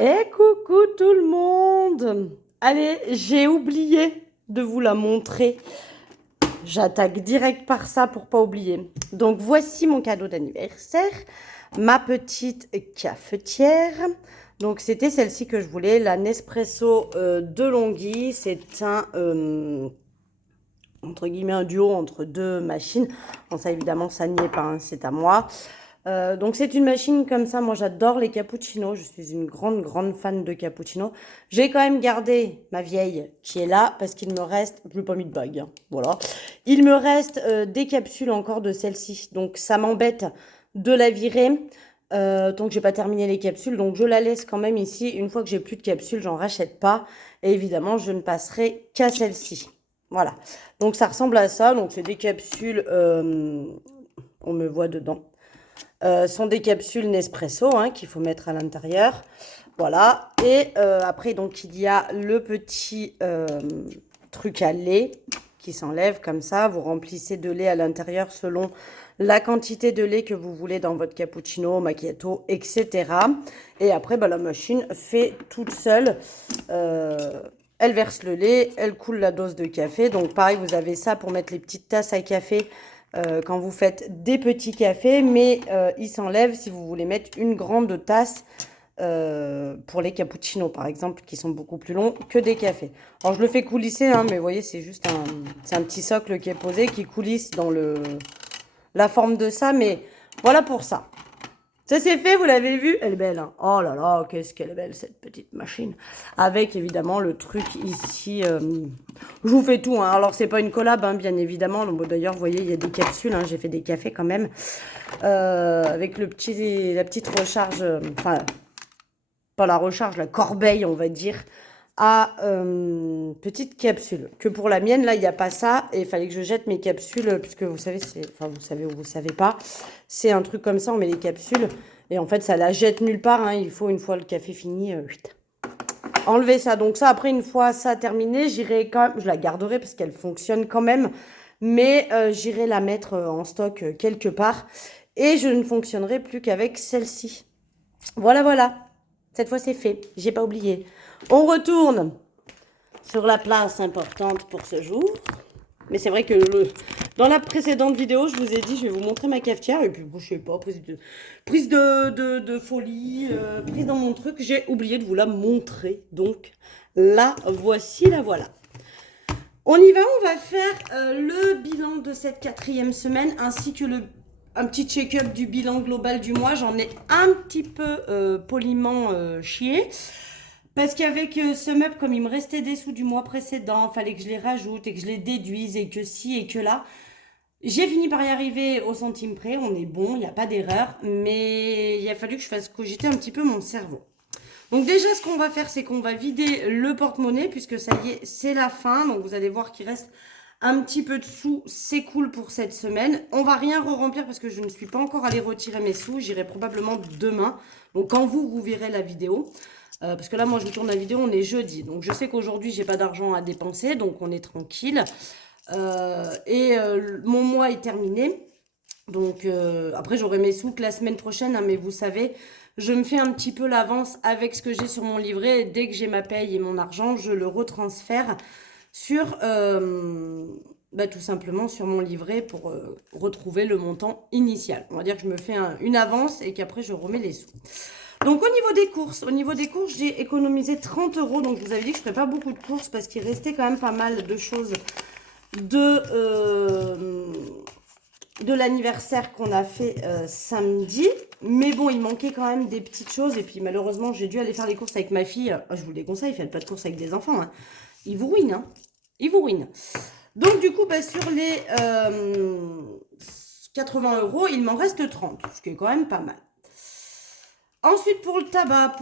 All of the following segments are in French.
Et coucou tout le monde! Allez, j'ai oublié de vous la montrer. J'attaque direct par ça pour pas oublier. Donc voici mon cadeau d'anniversaire, ma petite cafetière. Donc c'était celle-ci que je voulais, la Nespresso de Longhi. C'est un entre guillemets un duo entre deux machines. Bon ça évidemment ça n'y est pas, hein, c'est à moi. Donc c'est une machine comme ça, moi j'adore les cappuccinos, je suis une grande fan de cappuccino. J'ai quand même gardé ma vieille qui est là parce qu'il me reste, je n'ai pas mis de bague, hein, voilà. Il me reste des capsules encore de celle-ci, donc ça m'embête de la virer tant que j'ai pas terminé les capsules, donc je la laisse quand même ici. Une fois que j'ai plus de capsules, j'en rachète pas et évidemment je ne passerai qu'à celle-ci. Voilà, donc ça ressemble à ça, donc c'est des capsules, on me voit dedans. Sont des capsules Nespresso hein, qu'il faut mettre à l'intérieur. Voilà. Et après, donc, il y a le petit truc à lait qui s'enlève comme ça. Vous remplissez de lait à l'intérieur selon la quantité de lait que vous voulez dans votre cappuccino, macchiato, etc. Et après, bah, la machine fait toute seule. Elle verse le lait, elle coule la dose de café. Donc pareil, vous avez ça pour mettre les petites tasses à café quand vous faites des petits cafés, mais il s'enlève si vous voulez mettre une grande tasse pour les cappuccinos par exemple, qui sont beaucoup plus longs que des cafés. Alors je le fais coulisser, hein, mais vous voyez, c'est juste un petit socle qui est posé, qui coulisse dans la forme de ça, mais voilà pour ça. Ça c'est fait, vous l'avez vu, elle est belle. Hein. Oh là là, qu'est-ce qu'elle est belle cette petite machine. Avec évidemment le truc ici. Je vous fais tout. Hein. Alors c'est pas une collab, hein, bien évidemment. D'ailleurs, vous voyez, il y a des capsules. Hein. J'ai fait des cafés quand même. Avec la petite recharge. Enfin, pas la recharge, la corbeille, on va dire. À petite capsule. Que pour la mienne, là, il n'y a pas ça. Et il fallait que je jette mes capsules. Puisque vous savez, enfin, vous savez ou vous savez pas. C'est un truc comme ça, on met les capsules. Et en fait, ça la jette nulle part. Hein. Il faut, une fois le café fini, enlever ça. Donc ça, après, une fois ça terminé, j'irai quand même, je la garderai parce qu'elle fonctionne quand même. Mais j'irai la mettre en stock quelque part. Et je ne fonctionnerai plus qu'avec celle-ci. Voilà, voilà. Cette fois, c'est fait. J'ai pas oublié. On retourne sur la place importante pour ce jour. Mais c'est vrai que dans la précédente vidéo, je vous ai dit, je vais vous montrer ma cafetière. Et puis, bon, je sais pas, prise de folie, prise dans mon truc. J'ai oublié de vous la montrer. Donc, la voici, la voilà. On y va, on va faire le bilan de cette 4e semaine, ainsi que un petit check-up du bilan global du mois. J'en ai un petit peu poliment chié. Parce qu'avec ce meuble, comme il me restait des sous du mois précédent, fallait que je les rajoute et que je les déduise et que ci et que là. J'ai fini par y arriver au centime près, on est bon, il n'y a pas d'erreur, mais il a fallu que je fasse cogiter un petit peu mon cerveau. Donc déjà, ce qu'on va faire, c'est qu'on va vider le porte-monnaie, puisque ça y est, c'est la fin. Donc vous allez voir qu'il reste un petit peu de sous, c'est cool pour cette semaine. On va rien re-remplir parce que je ne suis pas encore allée retirer mes sous, j'irai probablement demain. Donc quand vous verrez la vidéo. Parce que là, moi, je tourne la vidéo, on est jeudi. Donc, je sais qu'aujourd'hui, j'ai pas d'argent à dépenser. Donc, on est tranquille. Mon mois est terminé. Donc, après, j'aurai mes sous que la semaine prochaine. Hein, mais vous savez, je me fais un petit peu l'avance avec ce que j'ai sur mon livret. Et dès que j'ai ma paye et mon argent, je le retransfère sur... tout simplement sur mon livret pour retrouver le montant initial. On va dire que je me fais une avance et qu'après, je remets les sous. Donc au niveau des courses, j'ai économisé 30 euros. Donc je vous avais dit que je ne ferais pas beaucoup de courses parce qu'il restait quand même pas mal de choses de l'anniversaire qu'on a fait samedi. Mais bon, il manquait quand même des petites choses. Et puis malheureusement, j'ai dû aller faire les courses avec ma fille. Je vous le déconseille, faites pas de courses avec des enfants. Hein. Ils vous ruinent. Hein. Ils vous ruinent. Donc du coup, sur les 80 euros, il m'en reste 30. Ce qui est quand même pas mal. Ensuite, pour le tabac,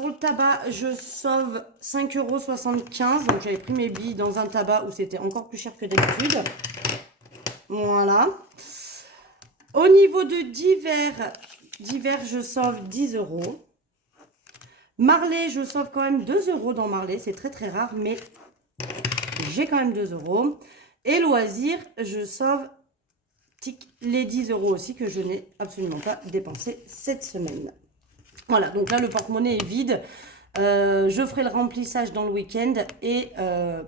je sauve 5,75 €. Donc, j'avais pris mes billes dans un tabac où c'était encore plus cher que d'habitude. Voilà. Au niveau de divers, je sauve 10 €. Marley, je sauve quand même 2 € dans Marley. C'est très, très rare, mais j'ai quand même 2 €. Et loisirs, je sauve les 10 € aussi que je n'ai absolument pas dépensé cette semaine. Voilà, donc là, le porte-monnaie est vide. Je ferai le remplissage dans le week-end et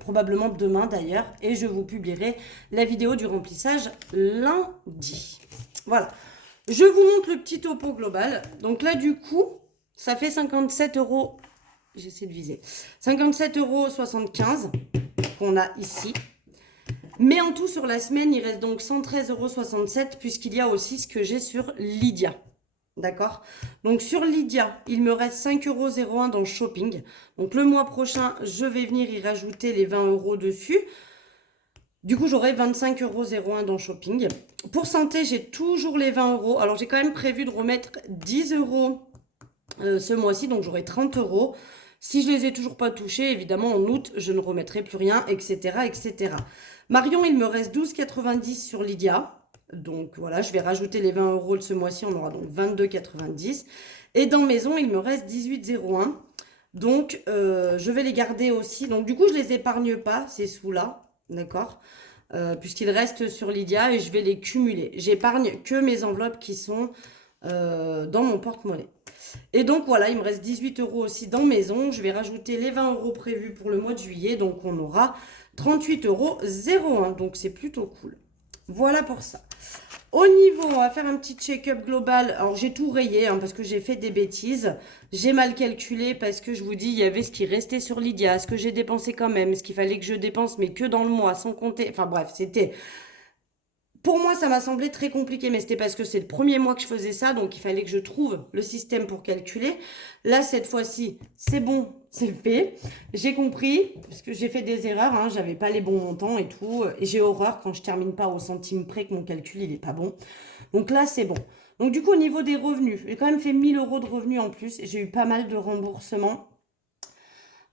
probablement demain d'ailleurs. Et je vous publierai la vidéo du remplissage lundi. Voilà. Je vous montre le petit topo global. Donc là, du coup, ça fait 57 euros. J'essaie de viser. 57,75 € qu'on a ici. Mais en tout, sur la semaine, il reste donc 113,67 € puisqu'il y a aussi ce que j'ai sur Lydia. D'accord? Donc sur Lydia, il me reste 5,01 € dans le shopping. Donc le mois prochain, je vais venir y rajouter les 20 € dessus. Du coup, j'aurai 25,01 € dans le shopping. Pour santé, j'ai toujours les 20 €. Alors j'ai quand même prévu de remettre 10 € ce mois-ci, donc j'aurai 30 €. Si je les ai toujours pas touchés, évidemment, en août, je ne remettrai plus rien, etc., etc. Marion, il me reste 12,90 € sur Lydia. Donc voilà, je vais rajouter les 20 € de ce mois-ci, on aura donc 22,90 €. Et dans Maison, il me reste 18,01 €. Donc, je vais les garder aussi. Donc, du coup, je les épargne pas, ces sous-là, d'accord, puisqu'ils restent sur Lydia et je vais les cumuler. J'épargne que mes enveloppes qui sont dans mon porte-monnaie. Et donc, voilà, il me reste 18 € aussi dans Maison. Je vais rajouter les 20 € prévus pour le mois de juillet. Donc, on aura 38,01 €. Donc, c'est plutôt cool. Voilà pour ça. Au niveau, on va faire un petit check-up global. Alors, j'ai tout rayé hein, parce que j'ai fait des bêtises. J'ai mal calculé parce que je vous dis, il y avait ce qui restait sur Lydia, ce que j'ai dépensé quand même, ce qu'il fallait que je dépense, mais que dans le mois, sans compter. Enfin bref, c'était... Pour moi, ça m'a semblé très compliqué, mais c'était parce que c'est le premier mois que je faisais ça, donc il fallait que je trouve le système pour calculer. Là, cette fois-ci, c'est bon, c'est fait. J'ai compris, parce que j'ai fait des erreurs, hein, j'avais pas les bons montants et tout. Et j'ai horreur quand je termine pas au centime près que mon calcul, il est pas bon. Donc là, c'est bon. Donc du coup, au niveau des revenus, j'ai quand même fait 1000 € de revenus en plus. Et j'ai eu pas mal de remboursements.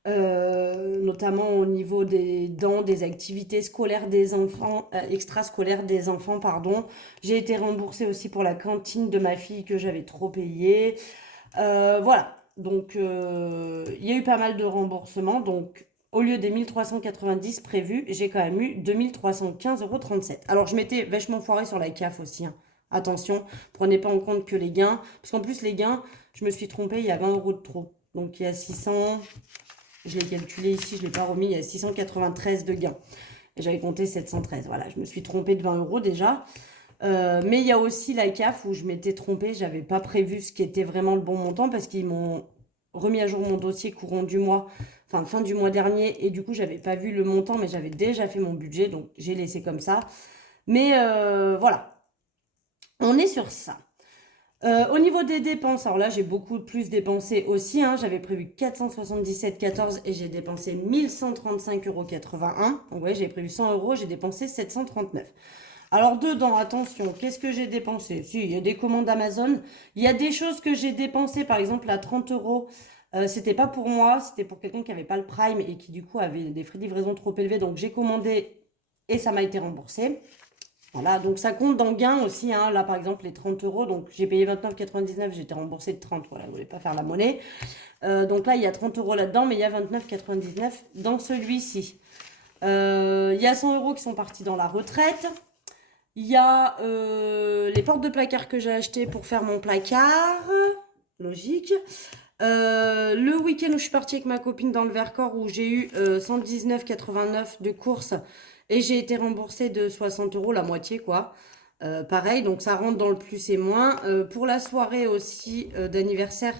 Notamment au niveau des activités scolaires des enfants, extrascolaires des enfants, pardon. J'ai été remboursée aussi pour la cantine de ma fille que j'avais trop payée. Voilà, donc il y a eu pas mal de remboursements. Donc au lieu des 1390 prévus, j'ai quand même eu 2315,37 €. Alors je m'étais vachement foirée sur la CAF aussi, hein. Attention, prenez pas en compte que les gains, parce qu'en plus les gains, je me suis trompée, il y a 20 € de trop. Donc il y a 600... Je l'ai calculé ici, je ne l'ai pas remis, il y a 693 de gains. Et j'avais compté 713. Voilà, je me suis trompée de 20 € déjà. Mais il y a aussi la CAF où je m'étais trompée, j'avais pas prévu ce qui était vraiment le bon montant parce qu'ils m'ont remis à jour mon dossier courant du mois, enfin fin du mois dernier. Et du coup, j'avais pas vu le montant, mais j'avais déjà fait mon budget, donc j'ai laissé comme ça. Mais voilà, on est sur ça. Au niveau des dépenses, alors là, j'ai beaucoup plus dépensé aussi, hein. J'avais prévu 477,14 et j'ai dépensé 1135,81 €. Donc, ouais, j'ai prévu 100 €, j'ai dépensé 739. Alors, dedans, attention, qu'est-ce que j'ai dépensé? Si, il y a des commandes Amazon. Il y a des choses que j'ai dépensées, par exemple, à 30 €. C'était pas pour moi, c'était pour quelqu'un qui n'avait pas le Prime et qui, du coup, avait des frais de livraison trop élevés. Donc, j'ai commandé et ça m'a été remboursé. Voilà, donc ça compte dans gain aussi, hein. Là, par exemple, les 30 €, donc j'ai payé 29,99, j'étais remboursée de 30, voilà, je ne voulais pas faire la monnaie. Donc là, il y a 30 € là-dedans, mais il y a 29,99 dans celui-ci. Il y a 100 € qui sont partis dans la retraite. Il y a les portes de placard que j'ai achetées pour faire mon placard, logique. Le week-end où je suis partie avec ma copine dans le Vercors, où j'ai eu 119,89 de courses. Et j'ai été remboursée de 60 €, la moitié quoi. Pareil, donc ça rentre dans le plus et moins. Pour la soirée aussi d'anniversaire,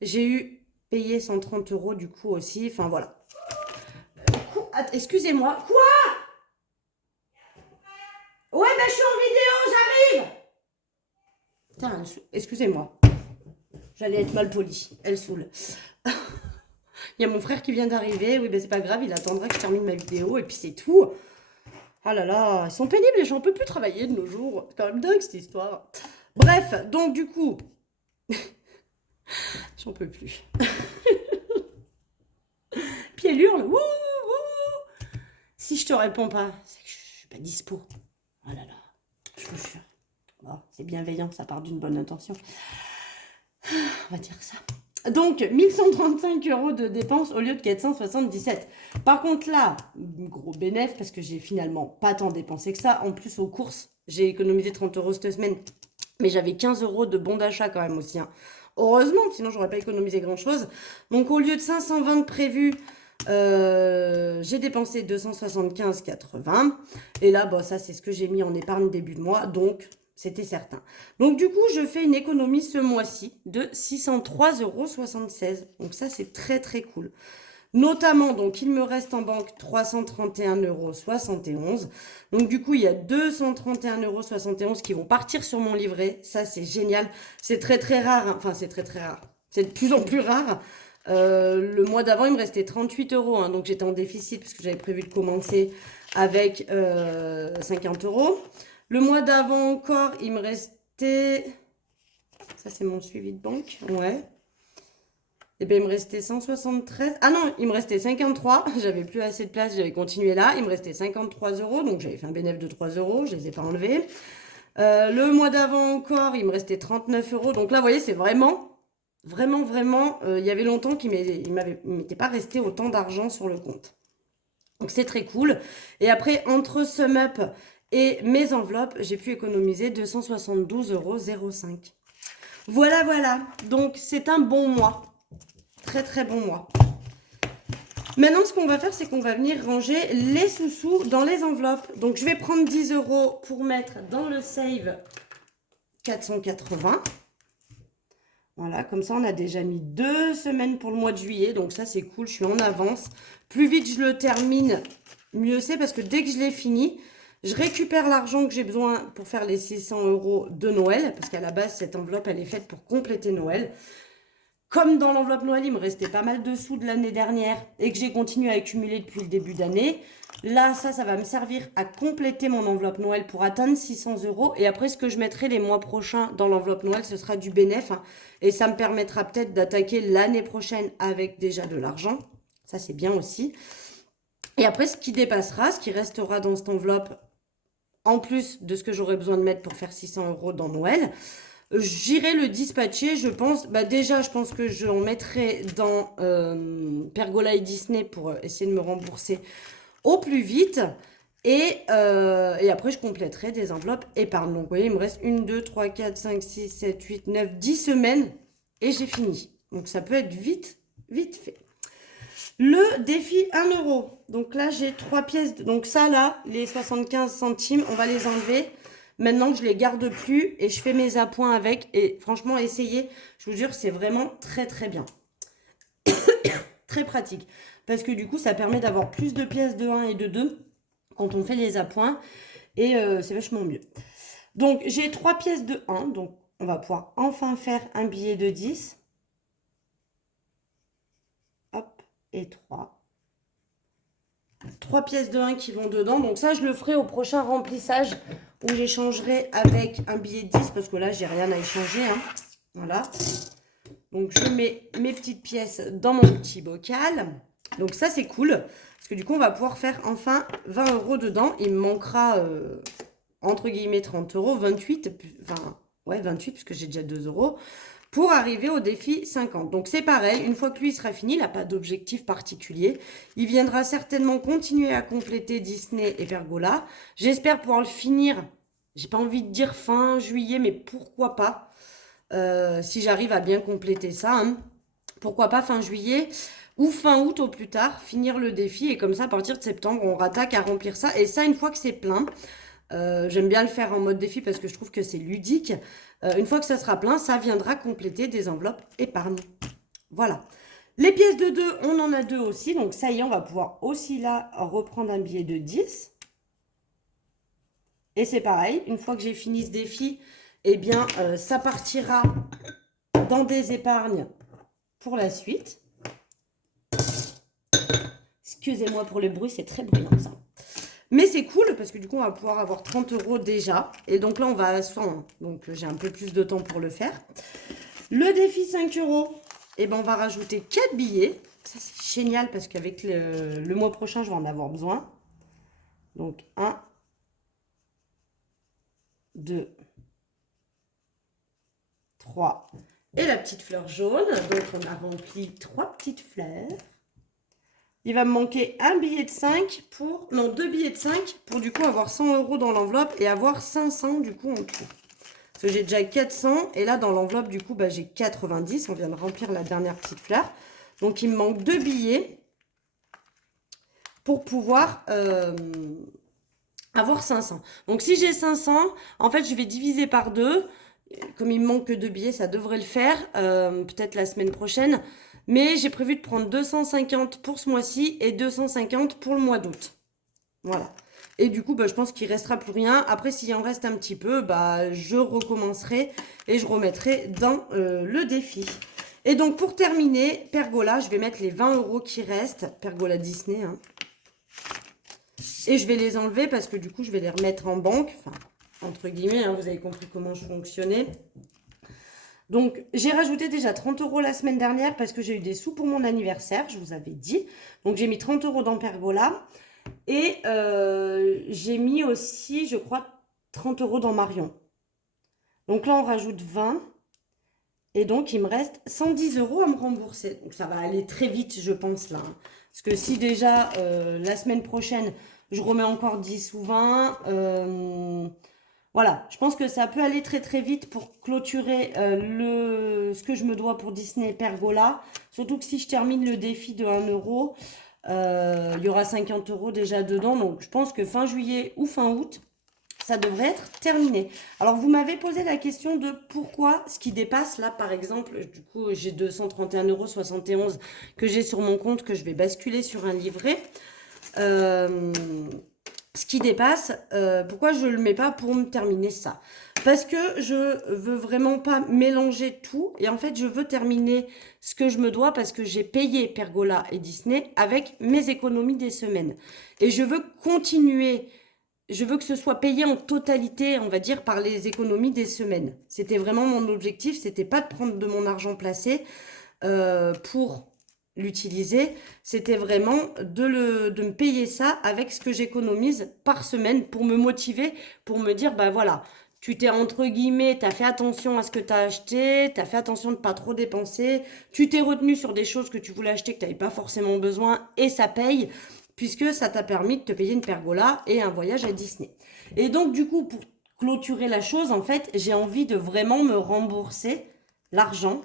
j'ai eu payé 130 € du coup aussi. Enfin voilà. Excusez-moi. Quoi? Ouais, ben je suis en vidéo, j'arrive. Putain, excusez-moi. J'allais être mal polie. Elle saoule. Il y a mon frère qui vient d'arriver. Oui, ben c'est pas grave, il attendra que je termine ma vidéo et puis c'est tout. Ah là là, ils sont pénibles, les gens, on peut plus travailler de nos jours. C'est quand même dingue cette histoire. Bref, donc du coup, j'en peux plus. Puis elle hurle, wouh, wouh. Si je te réponds pas, c'est que je suis pas dispo. Oh là là, je vous jure. Bon, c'est bienveillant, ça part d'une bonne intention. On va dire ça. Donc, 1135 € de dépenses au lieu de 477. Par contre, là, gros bénéfice parce que j'ai finalement pas tant dépensé que ça. En plus, aux courses, j'ai économisé 30 € cette semaine. Mais j'avais 15 € de bons d'achat quand même aussi, hein. Heureusement, sinon j'aurais pas économisé grand-chose. Donc au lieu de 520 prévus, j'ai dépensé 275,80. Et là, bon, ça c'est ce que j'ai mis en épargne début de mois, donc c'était certain. Donc du coup, je fais une économie ce mois-ci de 603,76 €. Donc ça, c'est très très cool. Notamment, donc, il me reste en banque 331,71 €. Donc, du coup, il y a 231,71 € qui vont partir sur mon livret. Ça, c'est génial. C'est très, très rare. Hein. Enfin, c'est très, très rare. C'est de plus en plus rare. Le mois d'avant, il me restait 38 €. Hein, donc, j'étais en déficit parce que j'avais prévu de commencer avec 50 €. Le mois d'avant encore, il me restait... Ça, c'est mon suivi de banque. Ouais. Et bien, il me restait 173. Ah non, il me restait 53. J'avais plus assez de place, j'avais continué là. Il me restait 53 €. Donc, j'avais fait un bénéfice de 3 €. Je ne les ai pas enlevés. Le mois d'avant encore, il me restait 39 €. Donc là, vous voyez, c'est vraiment, il y avait longtemps qu'il ne m'était pas resté autant d'argent sur le compte. Donc, c'est très cool. Et après, entre SumUp et mes enveloppes, j'ai pu économiser 272,05 €. Voilà, voilà. Donc, c'est un bon mois. Très très bon mois. Maintenant, ce qu'on va faire, c'est qu'on va venir ranger les sous-sous dans les enveloppes. Donc, je vais prendre 10 € pour mettre dans le save 480. Voilà, comme ça, on a déjà mis 2 semaines pour le mois de juillet. Donc, ça, c'est cool. Je suis en avance. Plus vite je le termine, mieux c'est. Parce que dès que je l'ai fini, je récupère l'argent que j'ai besoin pour faire les 600 € de Noël. Parce qu'à la base, cette enveloppe, elle est faite pour compléter Noël. Comme dans l'enveloppe Noël, il me restait pas mal de sous de l'année dernière et que j'ai continué à accumuler depuis le début d'année. Là, ça va me servir à compléter mon enveloppe Noël pour atteindre 600 €. Et après, ce que je mettrai les mois prochains dans l'enveloppe Noël, ce sera du bénéf. Hein, et ça me permettra peut-être d'attaquer l'année prochaine avec déjà de l'argent. Ça, c'est bien aussi. Et après, ce qui dépassera, ce qui restera dans cette enveloppe, en plus de ce que j'aurai besoin de mettre pour faire 600 € dans Noël, j'irai le dispatcher, je pense. Bah déjà, je pense que j'en mettrai dans Pergola et Disney pour essayer de me rembourser au plus vite. Et après, je compléterai des enveloppes épargne. Donc, vous voyez, il me reste 1, 2, 3, 4, 5, 6, 7, 8, 9, 10 semaines. Et j'ai fini. Donc, ça peut être vite, vite fait. Le défi 1 €. Donc là, j'ai 3 pièces. Donc ça, là, les 75 centimes, on va les enlever. Maintenant que je les garde plus et je fais mes appoints avec. Et franchement, essayez. Je vous jure, c'est vraiment très, très bien. Très pratique. Parce que du coup, ça permet d'avoir plus de pièces de 1 et de 2 quand on fait les appoints. Et c'est vachement mieux. Donc, j'ai 3 pièces de 1. Donc, on va pouvoir enfin faire un billet de 10. Hop, et 3. 3 pièces de 1 qui vont dedans. Donc ça, je le ferai au prochain remplissage où j'échangerai avec un billet de 10 parce que là, j'ai rien à échanger. Hein. Voilà. Donc, je mets mes petites pièces dans mon petit bocal. Donc ça, c'est cool. Parce que du coup, on va pouvoir faire enfin 20 € dedans. Il me manquera, entre guillemets, 30 €. 28, enfin, ouais, 28 puisque j'ai déjà 2 € pour arriver au défi 50. Donc c'est pareil, une fois que lui sera fini, il n'a pas d'objectif particulier. Il viendra certainement continuer à compléter Disney et Pergola. J'espère pouvoir le finir, j'ai pas envie de dire fin juillet, mais pourquoi pas, si j'arrive à bien compléter ça. Hein. Pourquoi pas fin juillet ou fin août au plus tard, finir le défi. Et comme ça, à partir de septembre, on rattaque à remplir ça. Et ça, une fois que c'est plein... j'aime bien le faire en mode défi parce que je trouve que c'est ludique. Une fois que ça sera plein, ça viendra compléter des enveloppes épargne. Voilà. Les pièces de 2, on en a 2 aussi. Donc ça y est, on va pouvoir aussi là reprendre un billet de 10. Et c'est pareil, une fois que j'ai fini ce défi, eh bien, ça partira dans des épargnes pour la suite. Excusez-moi pour le bruit, c'est très bruyant ça. Mais c'est cool parce que du coup, on va pouvoir avoir 30 € déjà. Et donc là, on va à 100. Donc, j'ai un peu plus de temps pour le faire. Le défi 5 €. Et ben, on va rajouter 4 billets. Ça, c'est génial parce qu'avec le mois prochain, je vais en avoir besoin. Donc, 1, 2, 3. Et la petite fleur jaune. Donc, on a rempli 3 petites fleurs. Il va me manquer un billet de 5 pour... Non, 2 billets de 5 pour du coup avoir 100 € dans l'enveloppe et avoir 500 du coup en tout. Parce que j'ai déjà 400. Et là, dans l'enveloppe, du coup, bah, j'ai 90. On vient de remplir la dernière petite fleur. Donc, il me manque 2 billets pour pouvoir avoir 500. Donc, si j'ai 500, en fait, je vais diviser par 2. Comme il me manque que 2 billets, ça devrait le faire. Peut-être la semaine prochaine. Mais j'ai prévu de prendre 250 pour ce mois-ci et 250 pour le mois d'août. Voilà. Et du coup, bah, je pense qu'il ne restera plus rien. Après, s'il en reste un petit peu, bah, je recommencerai et je remettrai dans le défi. Et donc, pour terminer, Pergola, je vais mettre les 20 € qui restent. Pergola Disney. Hein. Et je vais les enlever parce que du coup, je vais les remettre en banque. Enfin, entre guillemets, hein, vous avez compris comment je fonctionnais. Donc, j'ai rajouté déjà 30 € la semaine dernière parce que j'ai eu des sous pour mon anniversaire, je vous avais dit. Donc, j'ai mis 30 € dans Pergola. Et j'ai mis aussi, je crois, 30 € dans Marion. Donc là, on rajoute 20. Et donc, il me reste 110 € à me rembourser. Donc, ça va aller très vite, je pense, là. Hein. Parce que si déjà, la semaine prochaine, je remets encore 10 ou 20... voilà, je pense que ça peut aller très très vite pour clôturer ce que je me dois pour Disney Pergola. Surtout que si je termine le défi de 1 €, il y aura 50 € déjà dedans. Donc je pense que fin juillet ou fin août, ça devrait être terminé. Alors vous m'avez posé la question de pourquoi ce qui dépasse, là par exemple, du coup j'ai 231,71 € que j'ai sur mon compte que je vais basculer sur un livret. Ce qui dépasse, pourquoi je ne le mets pas pour me terminer ça? Parce que je veux vraiment pas mélanger tout. Et en fait, je veux terminer ce que je me dois parce que j'ai payé Pergola et Disney avec mes économies des semaines. Et je veux continuer. Je veux que ce soit payé en totalité, on va dire, par les économies des semaines. C'était vraiment mon objectif. C'était pas de prendre de mon argent placé pour l'utiliser, c'était vraiment de me payer ça avec ce que j'économise par semaine pour me motiver, pour me dire, bah voilà, tu t'es entre guillemets, tu as fait attention à ce que tu as acheté, tu as fait attention de ne pas trop dépenser, tu t'es retenu sur des choses que tu voulais acheter que tu n'avais pas forcément besoin et ça paye, puisque ça t'a permis de te payer une pergola et un voyage à Disney. Et donc du coup, pour clôturer la chose, en fait, j'ai envie de vraiment me rembourser l'argent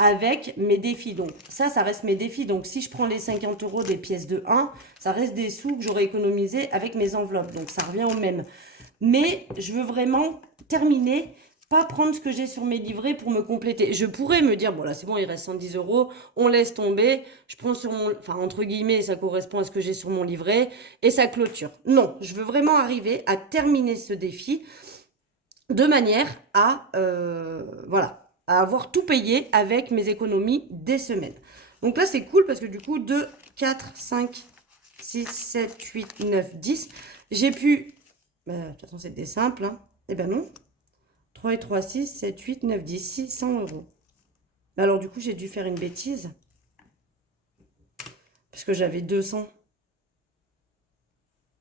avec mes défis. Donc ça reste mes défis. Donc si je prends les 50 € des pièces de 1, ça reste des sous que j'aurais économisés avec mes enveloppes. Donc ça revient au même. Mais je veux vraiment terminer, pas prendre ce que j'ai sur mes livrets pour me compléter. Je pourrais me dire, bon là c'est bon, il reste 110 €, on laisse tomber, je prends sur mon, enfin entre guillemets, ça correspond à ce que j'ai sur mon livret et ça clôture. Non, je veux vraiment arriver à terminer ce défi de manière à, voilà, à avoir tout payé avec mes économies des semaines. Donc là, c'est cool parce que du coup, 2, 4, 5, 6, 7, 8, 9, 10. J'ai pu... de toute façon, c'était simple. Hein. Eh ben non. 3 et 3, 6, 7, 8, 9, 10, 600 €. Alors du coup, j'ai dû faire une bêtise. Parce que j'avais 200.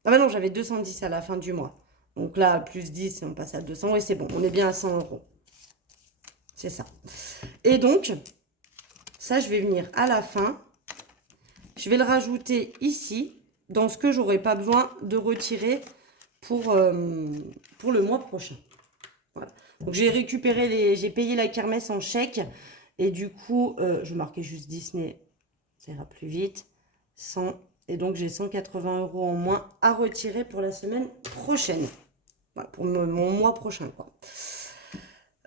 Ah ben non, j'avais 210 à la fin du mois. Donc là, plus 10, on passe à 200. Et c'est bon, on est bien à 100 €. C'est ça. Et donc, ça, je vais venir à la fin. Je vais le rajouter ici, dans ce que j'aurai pas besoin de retirer pour le mois prochain. Voilà. Donc, j'ai récupéré j'ai payé la kermesse en chèque. Et du coup, je marquais juste Disney. Ça ira plus vite. 100. Et donc, j'ai 180 € en moins à retirer pour la semaine prochaine. Voilà, pour mon mois prochain, quoi.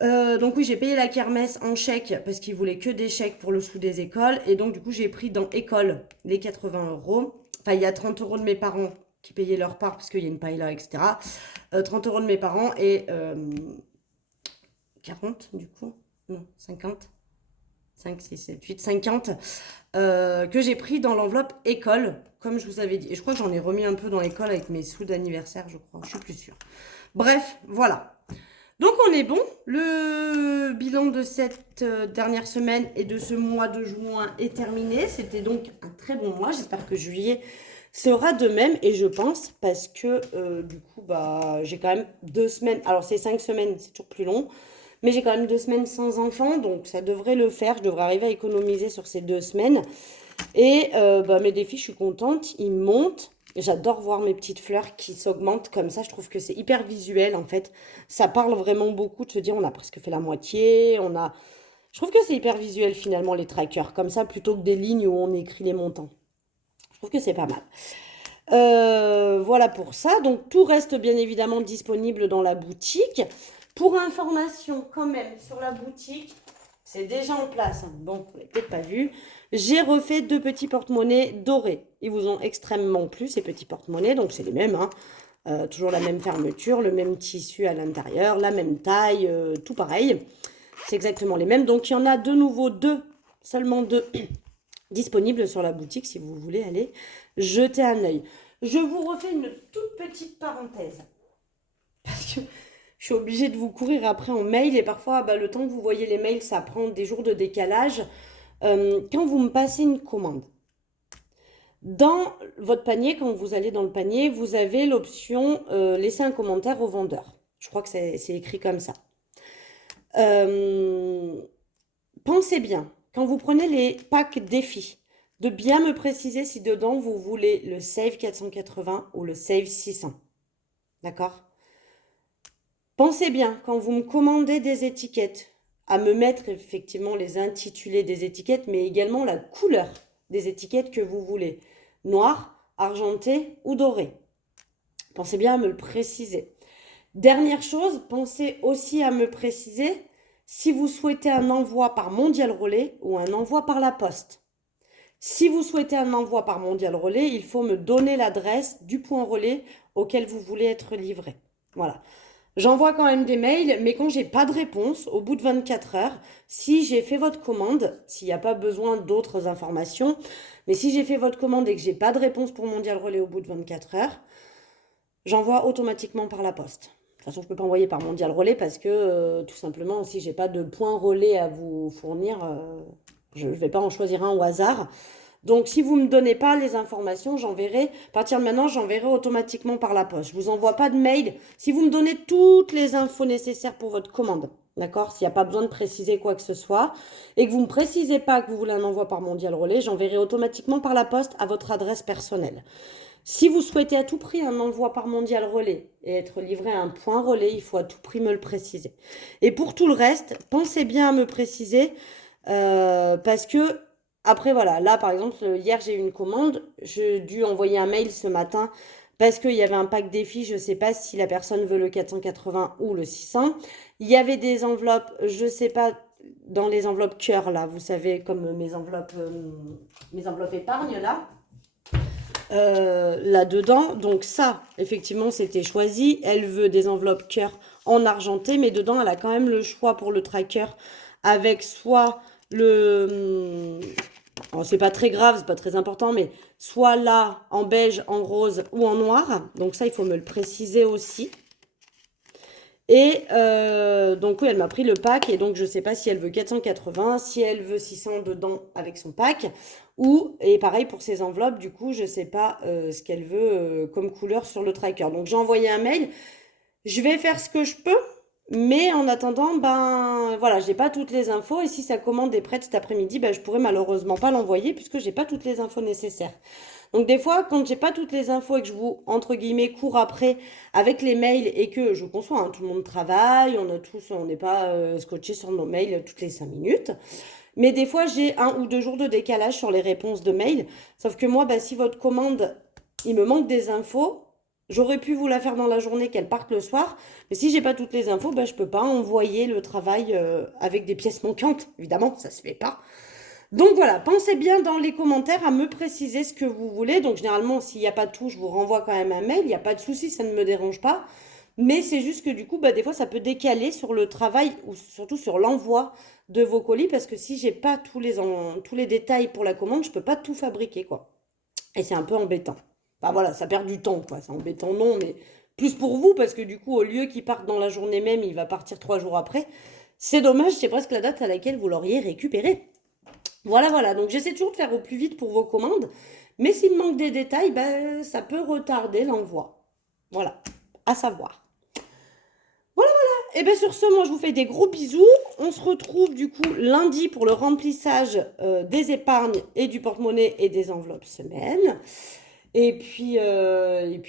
Donc oui, j'ai payé la kermesse en chèque parce qu'ils voulaient que des chèques pour le sou des écoles. Et donc du coup, j'ai pris dans école les 80 €. Enfin, il y a 30 € de mes parents qui payaient leur part parce qu'il y a une paella, etc. 30 € de mes parents et 40 du coup. Non, 50. 5, 6, 7, 8, 50. Que j'ai pris dans l'enveloppe école, comme je vous avais dit. Et je crois que j'en ai remis un peu dans l'école avec mes sous d'anniversaire, je crois. Je suis plus sûre. Bref, voilà. Donc on est bon, le bilan de cette dernière semaine et de ce mois de juin est terminé. C'était donc un très bon mois, j'espère que juillet sera de même et je pense parce que du coup bah, j'ai quand même 2 semaines, alors c'est 5 semaines, c'est toujours plus long, mais j'ai quand même 2 semaines sans enfant donc ça devrait le faire, je devrais arriver à économiser sur ces 2 semaines. Et bah, mes défis, je suis contente, ils montent. J'adore voir mes petites fleurs qui s'augmentent comme ça. Je trouve que c'est hyper visuel en fait. Ça parle vraiment beaucoup de se dire on a presque fait la moitié. Je trouve que c'est hyper visuel finalement les trackers. Comme ça plutôt que des lignes où on écrit les montants. Je trouve que c'est pas mal. Voilà pour ça. Donc tout reste bien évidemment disponible dans la boutique. Pour information quand même sur la boutique, c'est déjà en place, hein. Bon, vous l'avez peut-être pas vu. J'ai refait 2 petits porte-monnaies dorés. Ils vous ont extrêmement plu ces petits porte-monnaies. Donc c'est les mêmes, hein. Toujours la même fermeture, le même tissu à l'intérieur, la même taille, tout pareil. C'est exactement les mêmes. Donc il y en a de nouveau seulement deux disponibles sur la boutique si vous voulez aller jeter un œil. Je vous refais une toute petite parenthèse parce que je suis obligée de vous courir après en mail et parfois le temps que vous voyez les mails ça prend des jours de décalage. Quand vous me passez une commande, dans votre panier, quand vous allez dans le panier, vous avez l'option laisser un commentaire au vendeur. Je crois que c'est écrit comme ça. Pensez bien, quand vous prenez les packs défis, de bien me préciser si dedans vous voulez le Save 480 ou le Save 600. D'accord? Pensez bien, quand vous me commandez des étiquettes, à me mettre effectivement les intitulés des étiquettes, mais également la couleur des étiquettes que vous voulez. Noir, argenté ou doré. Pensez bien à me le préciser. Dernière chose, pensez aussi à me préciser si vous souhaitez un envoi par Mondial Relais ou un envoi par la poste. Si vous souhaitez un envoi par Mondial Relais, il faut me donner l'adresse du point relais auquel vous voulez être livré. Voilà. J'envoie quand même des mails, mais quand j'ai pas de réponse, au bout de 24 heures, si j'ai fait votre commande, s'il n'y a pas besoin d'autres informations, mais si j'ai fait votre commande et que j'ai pas de réponse pour Mondial Relais au bout de 24 heures, j'envoie automatiquement par la poste. De toute façon, je ne peux pas envoyer par Mondial Relais parce que tout simplement, si j'ai pas de point relais à vous fournir, je ne vais pas en choisir un au hasard. Donc, si vous ne me donnez pas les informations, j'enverrai, à partir de maintenant, j'enverrai automatiquement par la poste. Je ne vous envoie pas de mail. Si vous me donnez toutes les infos nécessaires pour votre commande, d'accord? S'il n'y a pas besoin de préciser quoi que ce soit, et que vous ne me précisez pas que vous voulez un envoi par Mondial Relais, j'enverrai automatiquement par la poste à votre adresse personnelle. Si vous souhaitez à tout prix un envoi par Mondial Relais et être livré à un point relais, il faut à tout prix me le préciser. Et pour tout le reste, pensez bien à me préciser parce que après voilà, là par exemple, hier j'ai eu une commande, j'ai dû envoyer un mail ce matin parce qu'il y avait un pack défi, je ne sais pas si la personne veut le 480 ou le 600. Il y avait des enveloppes, je ne sais pas, dans les enveloppes cœur là, vous savez, comme mes enveloppes épargne là. Là-dedans. Donc ça, effectivement, c'était choisi. Elle veut des enveloppes cœur en argenté, mais dedans, elle a quand même le choix pour le tracker avec soit le... Alors, c'est pas très grave, c'est pas très important, mais soit là, en beige, en rose ou en noir. Donc ça, il faut me le préciser aussi. Et donc oui, elle m'a pris le pack et donc je ne sais pas si elle veut 480, si elle veut 600 dedans avec son pack. Et pareil pour ses enveloppes, du coup, je ne sais pas ce qu'elle veut comme couleur sur le tracker. Donc j'ai envoyé un mail, je vais faire ce que je peux, mais en attendant, ben voilà, j'ai pas toutes les infos et si sa commande est prête cet après-midi, ben, je pourrais malheureusement pas l'envoyer puisque j'ai pas toutes les infos nécessaires. Donc des fois, quand j'ai pas toutes les infos et que je vous, entre guillemets, cours après avec les mails et que je conçois, hein, tout le monde travaille, on n'est pas scotché sur nos mails toutes les 5 minutes. Mais des fois, j'ai 1 ou 2 jours de décalage sur les réponses de mails. Sauf que moi, bah, si votre commande, il me manque des infos, j'aurais pu vous la faire dans la journée, qu'elle parte le soir. Mais si j'ai pas toutes les infos, bah, je peux pas envoyer le travail avec des pièces manquantes. Évidemment, ça se fait pas. Donc voilà, pensez bien dans les commentaires à me préciser ce que vous voulez. Donc généralement, s'il n'y a pas tout, je vous renvoie quand même un mail. Il n'y a pas de souci, ça ne me dérange pas. Mais c'est juste que du coup, bah, des fois, ça peut décaler sur le travail ou surtout sur l'envoi de vos colis parce que si j'ai pas tous les détails pour la commande, je peux pas tout fabriquer, quoi. Et c'est un peu embêtant. Bah voilà, ça perd du temps, quoi. C'est embêtant, non, mais plus pour vous parce que du coup, au lieu qu'il parte dans la journée même, il va partir 3 jours après. C'est dommage, c'est presque la date à laquelle vous l'auriez récupéré. Voilà, voilà. Donc, j'essaie toujours de faire au plus vite pour vos commandes. Mais s'il me manque des détails, ben, ça peut retarder l'envoi. Voilà, à savoir. Voilà, voilà. Et bien, sur ce, moi, je vous fais des gros bisous. On se retrouve, du coup, lundi pour le remplissage des épargnes et du porte-monnaie et des enveloppes semaine. Et puis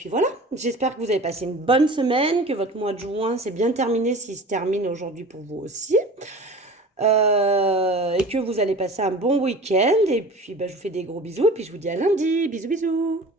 voilà, j'espère que vous avez passé une bonne semaine, que votre mois de juin s'est bien terminé s'il se termine aujourd'hui pour vous aussi. Et que vous allez passer un bon week-end. Et puis bah, je vous fais des gros bisous et puis je vous dis à lundi. Bisous bisous.